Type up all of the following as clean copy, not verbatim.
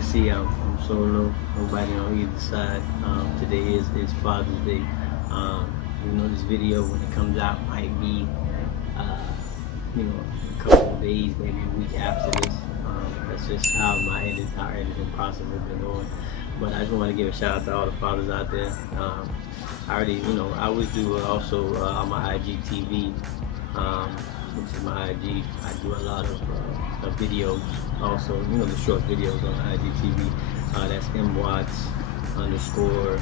can see, I'm solo, nobody on either side. Today is Father's Day. This video, when it comes out, might be, uh, a couple of days, maybe a week after this. That's just how our editing process has been going. But I just want to give a shout out to all the fathers out there. I always do also on my IGTV, which is my IG. I do a lot of videos, also, the short videos on IGTV. That's mwatts underscore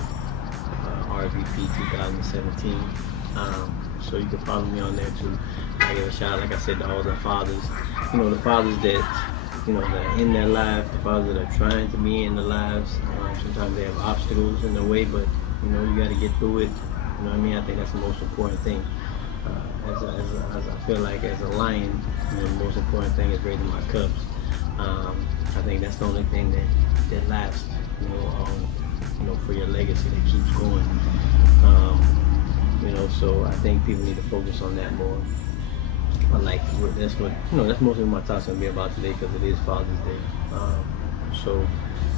RVP 2017. So you can follow me on there too. I give a shout out, like I said, to all the fathers. The fathers that that are in their life, the fathers that are trying to be in their lives. Sometimes they have obstacles in their way, but you got to get through it. You know what I mean? I think that's the most important thing. As I feel like as a lion, the most important thing is raising my cubs. I think that's the only thing that lasts. For your legacy that keeps going. So I think people need to focus on that more. That's mostly what my talk's gonna be about today, because it is Father's Day.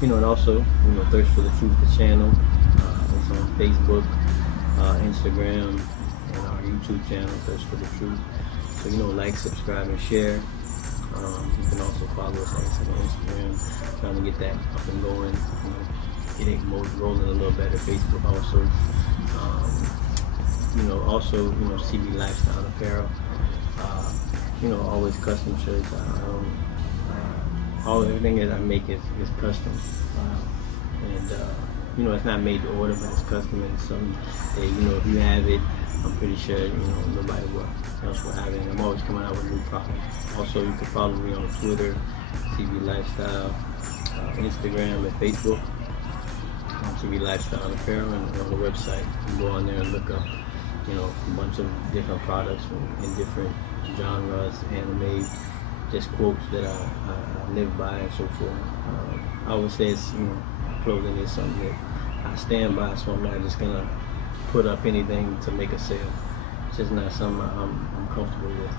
And also, Thirst for the Truth, the channel. It's on Facebook, Instagram, and our YouTube channel, Thirst for the Truth. So, like, subscribe, and share. You can also follow us, like I said, on Instagram, trying to get that up and going, get it rolling a little better. Facebook also. CB Lifestyle Apparel. Always custom shirts. Everything that I make is custom. It's not made to order, but it's custom, and it's something that, if you have it, I'm pretty sure, nobody else will have it. And I'm always coming out with new products. Also, you can follow me on Twitter, CB Lifestyle, Instagram, and Facebook. CB Lifestyle Apparel, and on the website, you can go on there and look up, a bunch of different products in different genres, anime, just quotes that I live by, and so forth. I always say clothing is something that I stand by, so I'm not just gonna put up anything to make a sale. It's just not something I'm comfortable with.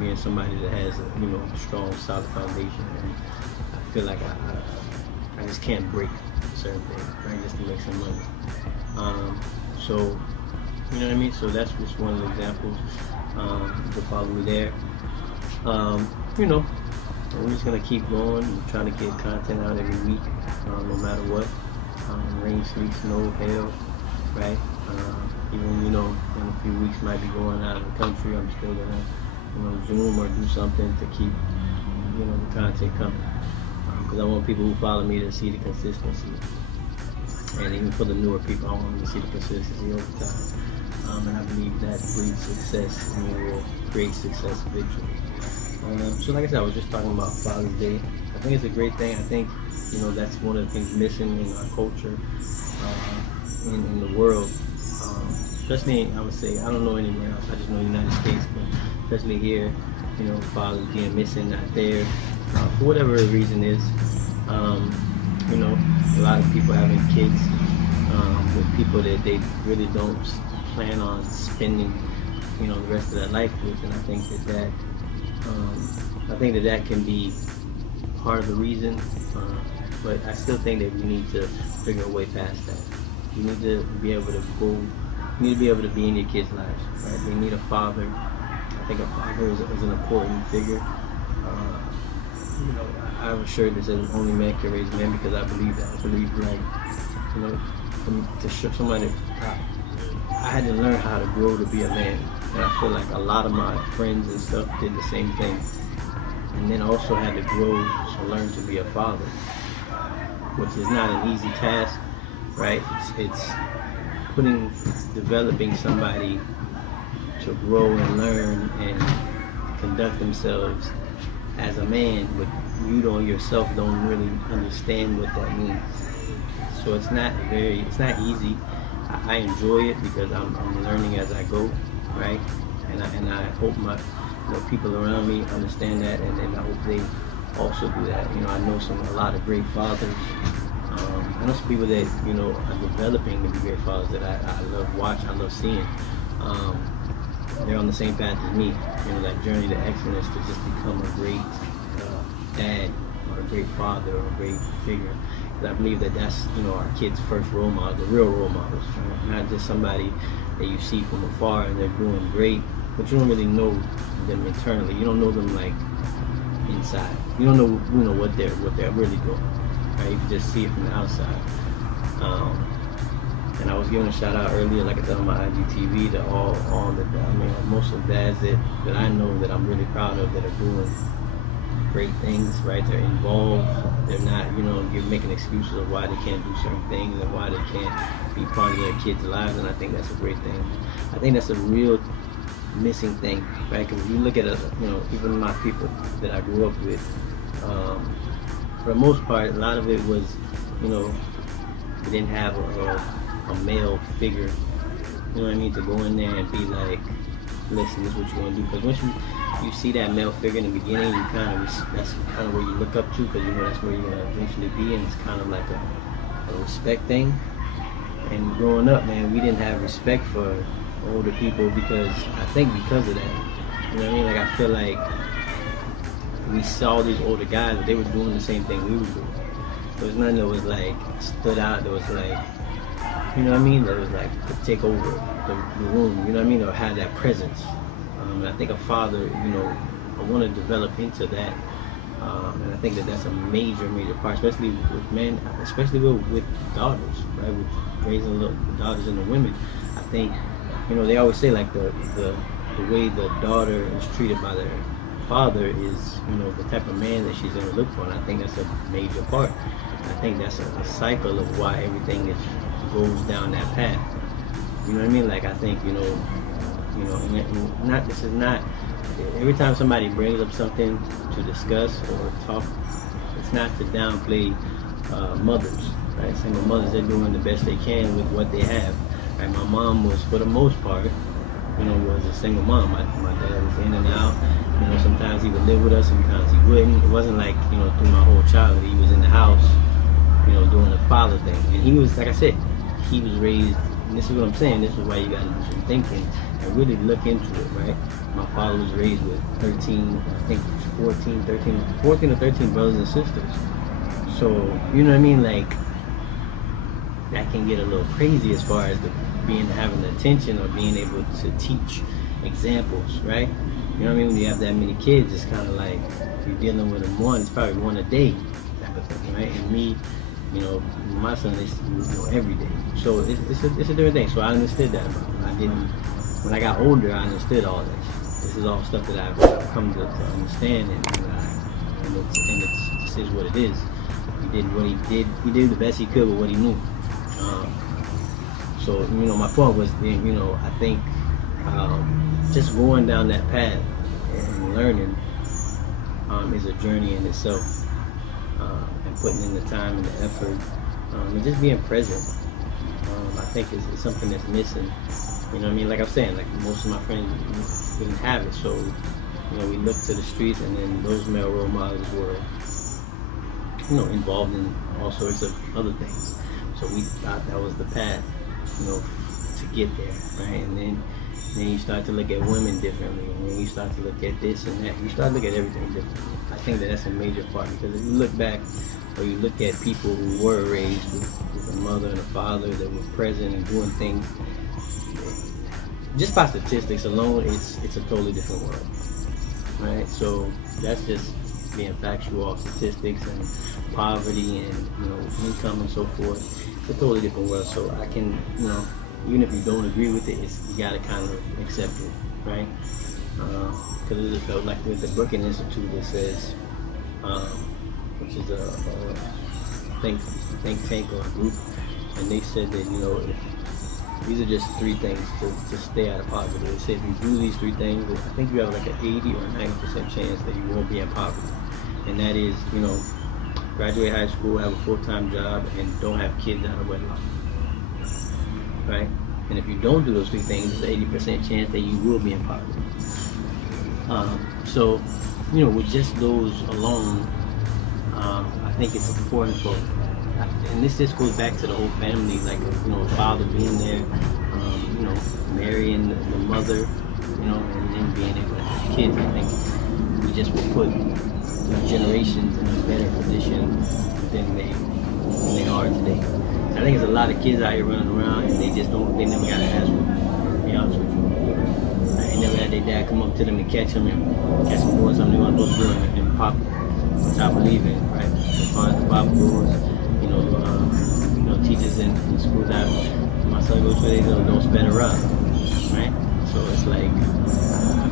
Being somebody that has a strong, solid foundation, and I feel like I just can't break certain things, right, just to make some money. So, you know what I mean? So that's just one of the examples. You can follow me there. We're just gonna keep going and trying to get content out every week, no matter what. Rain, sleet, snow, hail, right? Even in a few weeks might be going out of the country, I'm still gonna Zoom or do something to keep the content coming. Because I want people who follow me to see the consistency, and even for the newer people, I want them to see the consistency over time. And I believe that breeds success, and will create success eventually. So like I said, I was just talking about Father's Day. I think it's a great thing. I think that's one of the things missing in our culture, in the world. Especially, I would say, I don't know anywhere else. I just know the United States, but especially here, fathers being missing, not there, for whatever the reason is. A lot of people having kids with people that they really don't plan on spending, the rest of their life with, and I think that can be part of the reason. But I still think that we need to figure a way past that. You need to be able to go. You need to be able to be in your kids' lives, right? They need a father. I think a father is an important figure. I have a shirt that says "Only man can raise men," because I believe that. I believe, to show somebody, I had to learn how to grow to be a man, and I feel like a lot of my friends and stuff did the same thing, and then also had to grow to learn to be a father, which is not an easy task, right? It's developing somebody to grow and learn and conduct themselves as a man, but you yourself don't really understand what that means. So it's not easy. I enjoy it because I'm learning as I go, right? And I hope my people around me understand that, and then I hope they also do that. I know a lot of great fathers. I know some people that are developing to be great fathers that I love watching, I love seeing. They're on the same path as me. That journey to excellence to just become a great dad or a great father or a great figure. Because I believe that that's, our kids' first role models, the real role models, right? Not just somebody that you see from afar and they're doing great, but you don't really know them internally. You don't know them like inside. You don't know what they're really doing, right? You can just see it from the outside. And I was giving a shout out earlier, like I said on my IGTV, to all the, most of the dads that I know that I'm really proud of that are doing great things, right? They're involved. They're not, you're making excuses of why they can't do certain things and why they can't be part of their kids' lives, and I think that's a great thing. I think that's a real missing thing, right? Because if you look at even my people that I grew up with, for the most part, a lot of it was, they didn't have a male figure, you know what I mean, to go in there and be like, listen, this is what you're gonna do. Because once you see that male figure in the beginning, that's kind of where you look up to, because that's where you're gonna eventually be, and it's kind of like a respect thing. And growing up, man, we didn't have respect for older people because of that. You know what I mean? Like, I feel like we saw these older guys, but they were doing the same thing we were doing. There was nothing that was like stood out. There was like, you know what I mean? That was like to take over the room, you know what I mean? Or have that presence. And I think a father, I want to develop into that. And I think that that's a major part, especially with men, especially with daughters, right? With raising the daughters and the women. I think, they always say like the way the daughter is treated by their father is, the type of man that she's going to look for. And I think that's a major part. And I think that's a cycle of why everything goes down that path. You know what I mean? Like, I think, this is not, every time somebody brings up something to discuss or talk, it's not to downplay mothers, right? Single mothers, they're doing the best they can with what they have. Right? My mom was, for the most part, was a single mom. My dad was in and out. Sometimes he would live with us, sometimes he wouldn't. It wasn't like, through my whole childhood, he was in the house, doing the father thing. And he was, like I said, he was raised, and this is what I'm saying, this is why you got to do some thinking and really look into it, right? My father was raised with 14 or 13 brothers and sisters. So, you know what I mean? Like, that can get a little crazy as far as having the attention or being able to teach examples, right? You know what I mean? When you have that many kids, it's kind of like you're dealing with them it's probably one a day type of thing, right? And me, my son is every day. So it's a different thing. So I understood that about him. When I got older, I understood all this. This is all stuff that I've come to understand, and this is what it is. He did what he did. He did the best he could with what he knew. So my point was, I think just going down that path and learning is a journey in itself. And putting in the time and the effort, and just being present, I think is something that's missing. You know what I mean? Like I'm saying, like most of my friends didn't have it, so we looked to the streets, and then those male role models were, involved in all sorts of other things. So we thought that was the path, to get there, right? And then you start to look at women differently, and then you start to look at this and that. You start to look at everything differently. I think that's a major part, because if you look back, or you look at people who were raised with a mother and a father that were present and doing things, just by statistics alone, it's a totally different world, right? So that's just being factual off statistics and poverty and income and so forth. It's a totally different world. So I can, even if you don't agree with it, you gotta kind of accept it, right? Because it just felt like with the Brookings Institute, it says, which is a think tank or a group, and they said that if these are just 3 things to stay out of poverty. They said if you do these 3 things, I think you have like an 80 or 90% chance that you won't be in poverty, and that is graduate high school, have a full-time job, and don't have kids out of wedlock. Right? And if you don't do those 3 things, there's an 80% chance that you will be in poverty. So, with just those alone, I think it's important for, and this just goes back to the whole family, like, a father being there, marrying the mother, and then being able to have kids. I think we just will put generations in a better position than they are today. I think there's a lot of kids out here running around and they never got an ass whooping, to be honest with you. They never had their dad come up to them and catch them and catch them doing something they weren't supposed to do and pop them, which I believe in, right? As far as the pop goes, teachers in schools that my son goes to, they don't spend a rub, right? So it's like,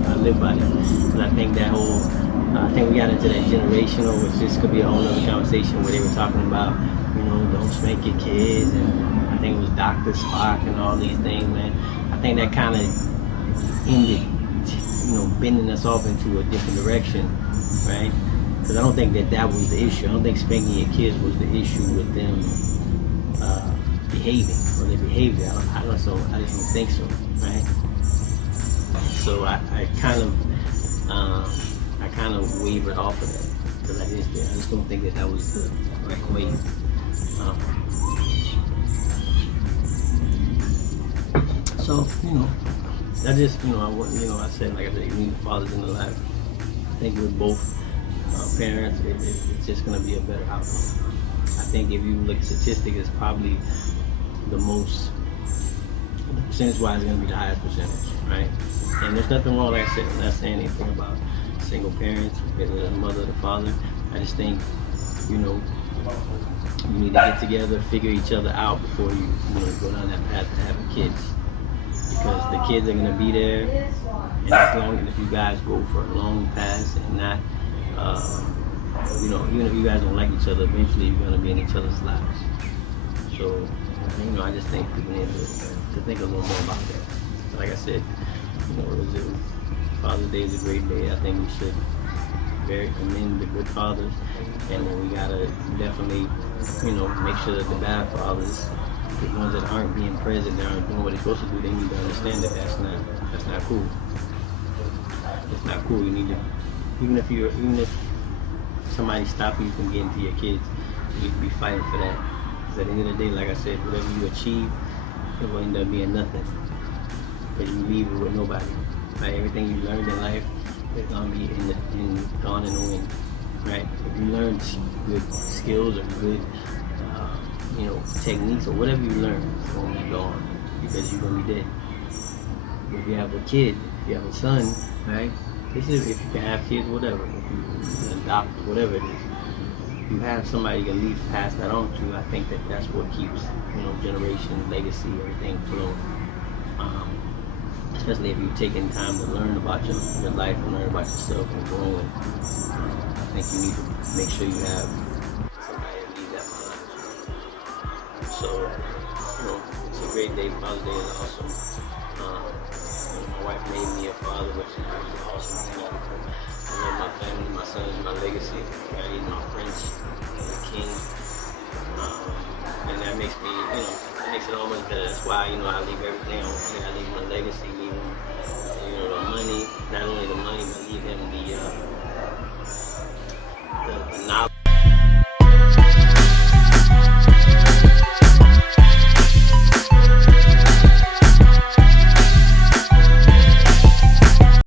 I live by that. Because I think I think we got into that generational, which this could be a whole other conversation where they were talking about, don't spank your kids, and I think it was Dr. Spock and all these things, man. I think that kind of ended, bending us off into a different direction, right? Because I don't think that was the issue. I don't think spanking your kids was the issue with them behaving or their behavior. I just don't think so, right? So I kind of wavered off of that because I just don't think that was the right way. So I said, like I said, you need fathers in the life. I think with both parents, it's just gonna be a better outcome. I think if you look at statistics, it's probably the percentage-wise, going to be the highest percentage, right? And there's nothing wrong, like I said, I'm not saying anything about single parents, whether the mother or the father. I just think, you need to get together, figure each other out before you go down that path to having kids. Because the kids are going to be there, and if you guys go for a long path and not, even if you guys don't like each other, eventually you're going to be in each other's lives. So, I just think people need to think a little more about that. Like I said, Father's Day is a great day. I think we should very commend the good fathers, and then we gotta definitely, make sure that the bad fathers, the ones that aren't being present, they aren't doing what they're supposed to do, they need to understand that that's not cool. It's not cool. You need to, even if somebody stops you from getting to your kids, you need to be fighting for that. Because at the end of the day, like I said, whatever you achieve, it will end up being nothing. Because you leave it with nobody. Right? Everything you learned in life is gonna be gone in the wind. Right? If you learn good skills or good, techniques or whatever you learn, it's gonna be gone because you're gonna be dead. If you have a kid, if you have a son, right? If you can have kids, whatever, if you can adopt, whatever it is, you have somebody you can leave pass that on to. I think that's what keeps, generation, legacy, everything flowing. Especially if you're taking time to learn about your life and learn about yourself and growing. I think you need to make sure you have somebody to leave that behind. So, it's a great day. Father's Day is awesome. My wife made me a father, which is awesome. I love my family, my son is my legacy. He's my prince, the king. And that makes me, it makes it almost better. That's why, I leave everything. I leave my legacy, leave him, the money, not only the money, but leave him the